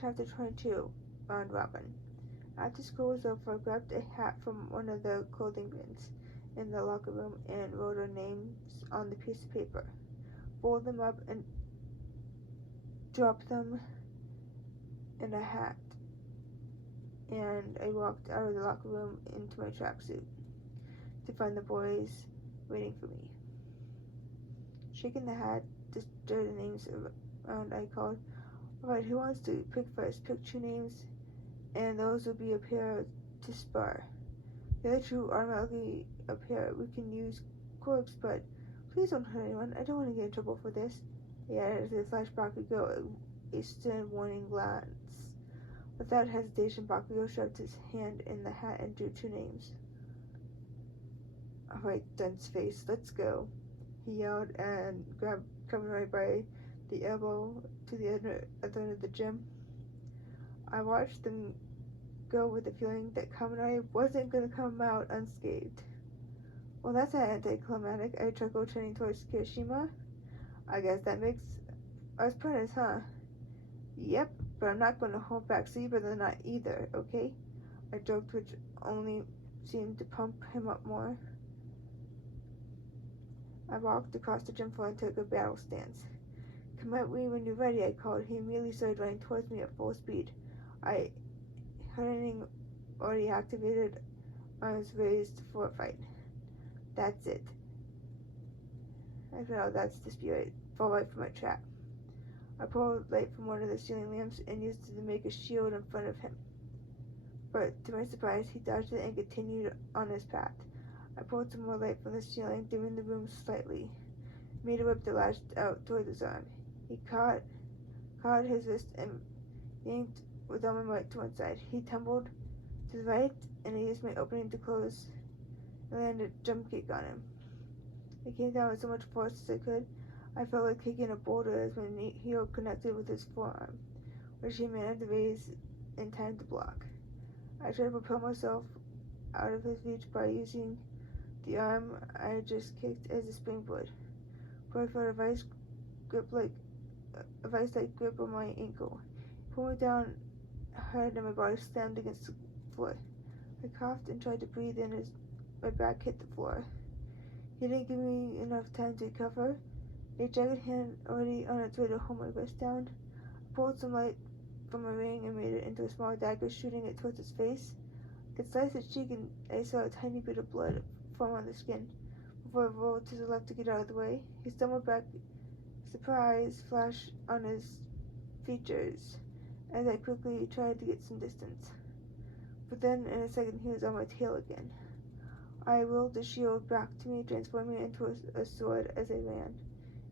Chapter 22, Round Robin. After school was over, I grabbed a hat from one of the clothing bins in the locker room and wrote our names on the piece of paper, folded them up, and dropped them in a hat. And I walked out of the locker room into my tracksuit to find the boys waiting for me. Shaking the hat to stir the names around, I called, "Alright, who wants to pick first? Pick 2 names, and those will be a pair to spar. The other 2 automatically appear. We can use quirks, but please don't hurt anyone. I don't want to get in trouble for this." He added as they flashed Bakugo a stern warning glance. Without hesitation, Bakugo shoved his hand in the hat and drew 2 names. "Alright, dunce face, let's go," he yelled and grabbed Kamen by the elbow to the other end of the gym. I watched them go with the feeling that Kamen wasn't going to come out unscathed. "Well, that's anticlimactic," I chuckled, turning towards Kirishima. "I guess that makes us partners, huh?" "Yep, but I'm not going to hold back, so you better not either, okay?" I joked, which only seemed to pump him up more. I walked across the gym floor and took a battle stance. "Come at me when you're ready," I called. He immediately started running towards me at full speed. I, Hurting, already activated, arms raised for a fight. That's it. I know that's the spirit. Fall right for my trap. I pulled light from one of the ceiling lamps and used it to make a shield in front of him. But to my surprise, he dodged it and continued on his path. I pulled some more light from the ceiling, dimming the room slightly. Made a whip that lashed out toward his arm. He caught his wrist and yanked with all my might to one side. He tumbled to the right, and I used my opening to close and landed a jump kick on him. I came down with so much force as I could. I felt like kicking a boulder as my heel connected with his forearm, which he managed to raise in time to block. I tried to propel myself out of his reach by using the arm I had just kicked as a springboard, but I felt a vice-like grip on my ankle. He pulled me down hard and my body slammed against the floor. I coughed and tried to breathe in as my back hit the floor. He didn't give me enough time to recover. A jagged hand already on its way to hold my wrist down. I pulled some light from my ring and made it into a small dagger, shooting it towards his face. I could slice his cheek and I saw a tiny bit of blood form on the skin. Before I rolled to the left to get out of the way, he stumbled back, surprise flash on his features as I quickly tried to get some distance. But then in a second he was on my tail again. I whirled the shield back to me, transforming it into a sword as I ran.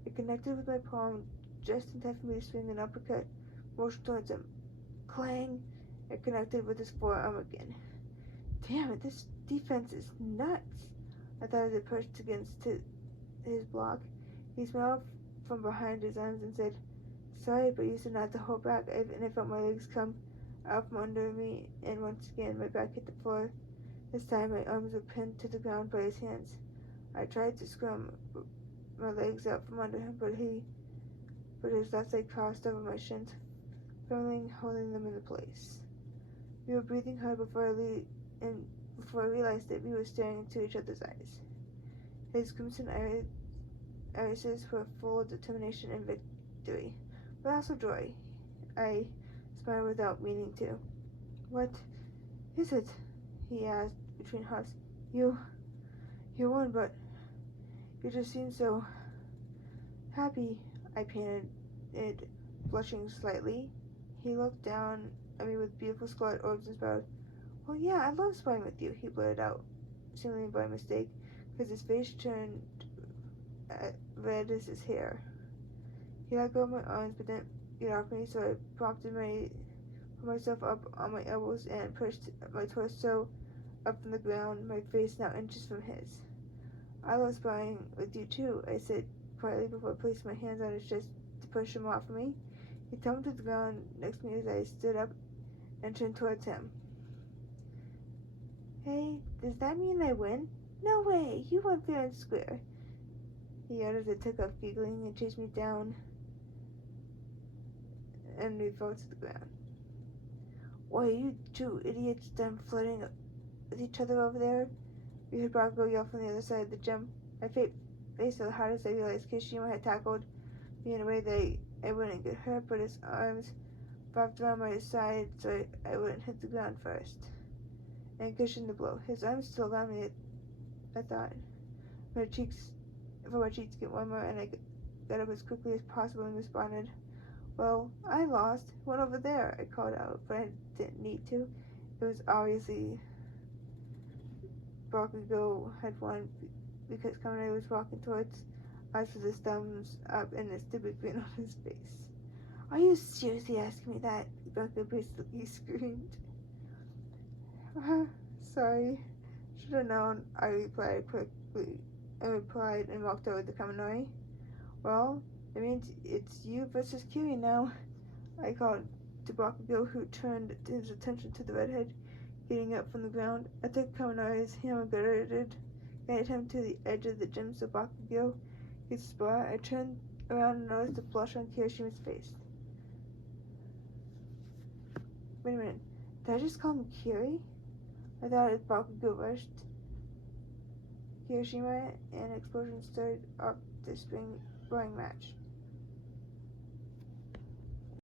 It connected with my palm just in time for me to swing an uppercut, motion towards him. Clang! It connected with his forearm again. Damn it, this defense is nuts! I thought as I pushed against his block. He smiled from behind his arms and said, "Sorry, but you said not to hold back," and I felt my legs come out from under me, and once again my back hit the floor. This time my arms were pinned to the ground by his hands. I tried to scrum my legs out from under him, but his left leg crossed over my shins, firmly holding them into place. We were breathing hard before I realized that we were staring into each other's eyes. His crimson irises were full of determination and victory, but also joy. I smiled without meaning to. "What is it?" he asked between huffs. You won, but you just seem so happy," I panted, blushing slightly. He looked down at me with beautiful scarlet orbs and smiled. "Well, yeah, I love sparring with you," he blurted out, seemingly by mistake, because his face turned red as his hair. He let go of my arms but didn't get off me, so I put myself up on my elbows and pushed my torso up from the ground, my face now inches from his. "I love sparring with you too," I said quietly before placing my hands on his chest to push him off of me. He tumbled to the ground next to me as I stood up and turned towards him. "Hey, does that mean I win?" "No way! You won fair and square," he uttered as I took off giggling and chased me down, and we fell to the ground. Why are you two idiots done flirting with each other over there? We heard Bakugo yell from the other side of the gym. My face felt hard as I realized Kirishima had tackled me in a way that I wouldn't get hurt, but his arms wrapped around my side so I wouldn't hit the ground first, and cushioned the blow. His arms still around me, I thought. My cheeks get warmer, and I got up as quickly as possible and responded. Well, I lost. Went over there, I called out, but I didn't need to. It was obviously Bakugo had won because Kaminari was walking towards us with his thumbs up and a stupid grin on his face. Are you seriously asking me that? Bakugo basically screamed. Sorry. Should have known, I replied quickly. And walked over to Kaminari. Well, it means it's you versus Kiri now, I called to Bakugo, who turned his attention to the redhead getting up from the ground. I took Kaminari's hammer guided him to the edge of the gym so Bakugo could spar. I turned around and noticed a blush on Kirishima's face. Wait a minute, did I just call him Kiri? I thought as Bakugo rushed Kirishima, and an explosion started off the sparring match.